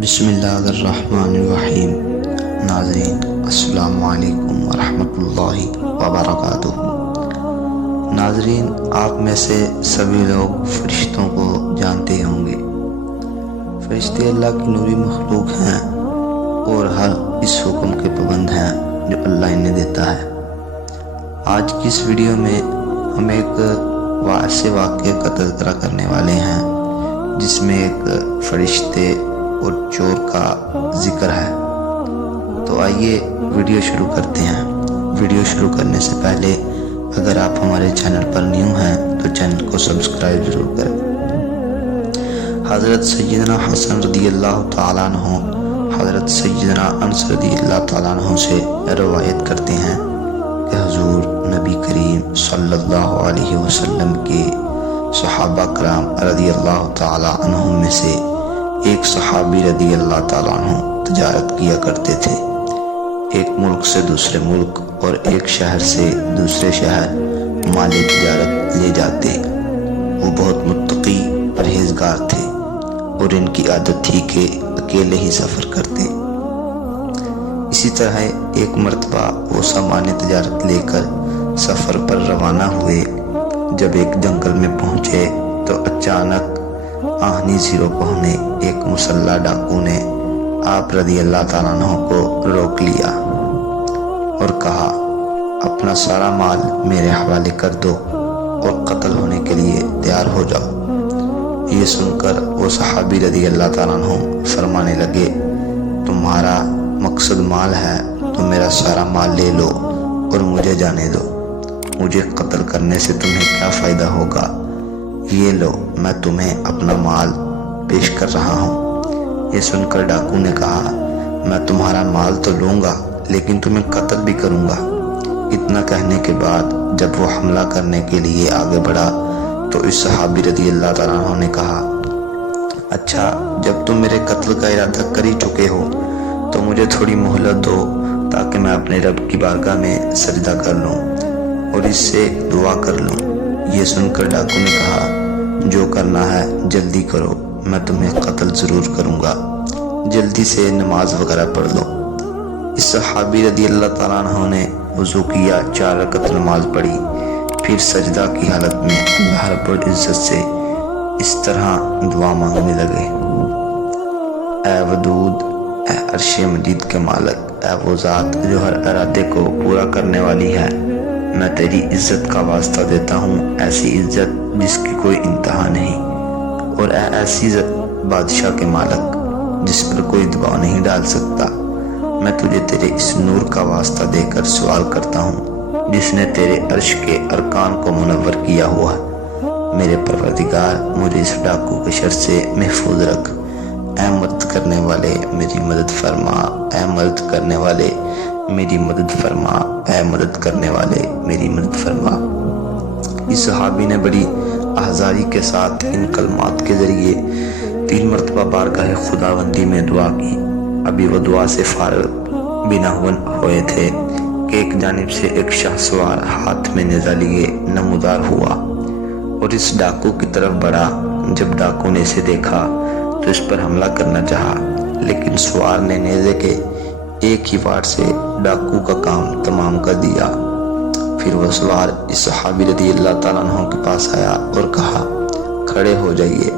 بسم اللہ الرحمن الرحیم۔ ناظرین السلام علیکم ورحمۃ اللہ وبرکاتہ۔ ناظرین، آپ میں سے سبھی لوگ فرشتوں کو جانتے ہوں گے۔ فرشتے اللہ کی نوری مخلوق ہیں اور ہر اس حکم کے پابند ہیں جو اللہ انہیں دیتا ہے۔ آج کی اس ویڈیو میں ہم ایک ایسے واقعے کا تذکرہ کرنے والے ہیں جس میں ایک فرشتے اور چور کا ذکر ہے۔ تو آئیے ویڈیو شروع کرتے ہیں۔ ویڈیو شروع کرنے سے پہلے اگر آپ ہمارے چینل پر نیو ہیں تو چینل کو سبسکرائب ضرور کریں۔ حضرت سیدنا حسن رضی اللہ تعالیٰ عنہ حضرت سیدنا انس رضی اللہ تعالیٰ عنہ سے روایت کرتے ہیں کہ حضور نبی کریم صلی اللہ علیہ وسلم کے صحابہ کرام رضی اللہ تعالیٰ عنہ میں سے ایک صحابی رضی اللہ تعالیٰ عنہ تجارت کیا کرتے تھے۔ ایک ملک سے دوسرے ملک اور ایک شہر سے دوسرے شہر مال تجارت لے جاتے۔ وہ بہت متقی پرہیزگار تھے اور ان کی عادت تھی کہ اکیلے ہی سفر کرتے۔ اسی طرح ایک مرتبہ وہ سامان تجارت لے کر سفر پر روانہ ہوئے۔ جب ایک جنگل میں پہنچے تو اچانک آہنی زیرو پہنے ایک مسلح ڈاکو نے آپ رضی اللہ تعالیٰ عنہ کو روک لیا اور کہا، اپنا سارا مال میرے حوالے کر دو اور قتل ہونے کے لیے تیار ہو جاؤ۔ یہ سن کر وہ صحابی رضی اللہ تعالیٰ عنہ فرمانے لگے، تمہارا مقصد مال ہے تو میرا سارا مال لے لو اور مجھے جانے دو۔ مجھے قتل کرنے سے تمہیں کیا فائدہ ہوگا؟ یہ لو، میں تمہیں اپنا مال پیش کر رہا ہوں۔ یہ سن کر ڈاکو نے کہا، میں تمہارا مال تو لوں گا لیکن تمہیں قتل بھی کروں گا۔ اتنا کہنے کے بعد جب وہ حملہ کرنے کے لیے آگے بڑھا تو اس صحابی رضی اللہ تعالیٰ عنہ نے کہا، اچھا جب تم میرے قتل کا ارادہ کر ہی چکے ہو تو مجھے تھوڑی مہلت دو تاکہ میں اپنے رب کی بارگاہ میں سجدہ کر لوں اور اس سے دعا کر لوں۔ یہ سن کر ڈاکو نے کہا، جو کرنا ہے جلدی کرو، میں تمہیں قتل ضرور کروں گا، جلدی سے نماز وغیرہ پڑھ لو۔ اس صحابی رضی اللہ تعالیٰ عنہ نے وضو کیا، 4 رکعت نماز پڑھی، پھر سجدہ کی حالت میں اللہ رب العزت سے اس طرح دعا مانگنے لگے، اے ودود، اے عرش مجید کے مالک، اے وہ ذات جو ہر ارادے کو پورا کرنے والی ہے، میں تیری عزت کا واسطہ دیتا ہوں، ایسی عزت جس کی کوئی انتہا نہیں، اور اے ایسی بادشاہ کے مالک جس پر کوئی دباؤ نہیں ڈال سکتا، میں تجھے تیرے اس نور کا واسطہ دے کر سوال کرتا ہوں جس نے تیرے عرش کے ارکان کو منور کیا ہوا ہے۔ میرے پروردگار، مجھے اس ڈاکو کے شر سے محفوظ رکھ۔ اے مدد کرنے والے میری مدد فرما، اے مدد کرنے والے میری مدد فرما، اے مدد کرنے والے میری مدد فرما۔ اس صحابی نے بڑی آہذاری کے ساتھ ان کلمات کے ذریعے 3 مرتبہ بارگاہ خداوندی میں دعا کی۔ ابھی وہ دعا سے فارغ بھی نہ ہوئے تھے کہ ایک جانب سے ایک شاہ سوار ہاتھ میں نیزہ لیے نمودار ہوا اور اس ڈاکو کی طرف بڑھا۔ جب ڈاکو نے اسے دیکھا تو اس پر حملہ کرنا چاہا، لیکن سوار نے نیزے کے ایک ہی وار سے ڈاکو کا کام تمام کر دیا۔ پھر وہ سوار اس صحابی رضی اللہ تعالیٰ عنہ کے پاس آیا اور کہا، کھڑے ہو جائیے۔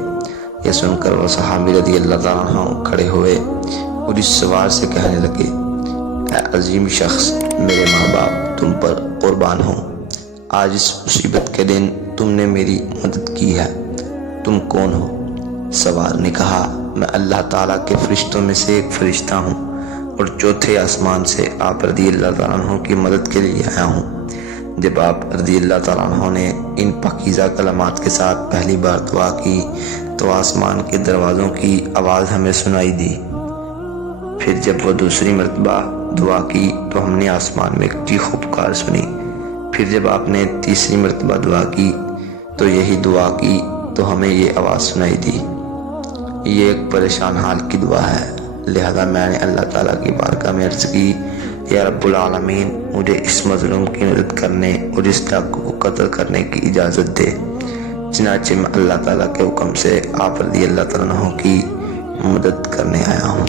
یہ سن کر وہ صحابی رضی اللہ تعالیٰ عنہ کھڑے ہوئے اور اس سوار سے کہنے لگے، اے عظیم شخص، میرے ماں باپ تم پر قربان ہوں، آج اس مصیبت کے دن تم نے میری مدد کی ہے، تم کون ہو؟ سوار نے کہا، میں اللہ تعالیٰ کے فرشتوں میں سے ایک فرشتہ ہوں اور 4تھے آسمان سے آپ رضی اللہ تعالیٰ عنہ کی مدد کے لیے آیا ہوں۔ جب آپ رضی اللہ تعالیٰ عنہ نے ان پاکیزہ کلمات کے ساتھ پہلی بار دعا کی تو آسمان کے دروازوں کی آواز ہمیں سنائی دی۔ پھر جب وہ دوسری مرتبہ دعا کی تو ہم نے آسمان میں ایک چیخ و پکار سنی۔ پھر جب آپ نے تیسری مرتبہ دعا کی تو یہی دعا کی تو ہمیں یہ آواز سنائی دی۔ یہ ایک پریشان حال کی دعا ہے، لہذا میں نے اللہ تعالیٰ کی بارگاہ میں عرض کی، یا رب العالمین، مجھے اس مظلوم کی مدد کرنے اور اس ڈاکو کو قتل کرنے کی اجازت دے۔ چنانچہ میں اللہ تعالیٰ کے حکم سے آپ رضی اللہ تعالیٰ عنہ کی مدد کرنے آیا ہوں۔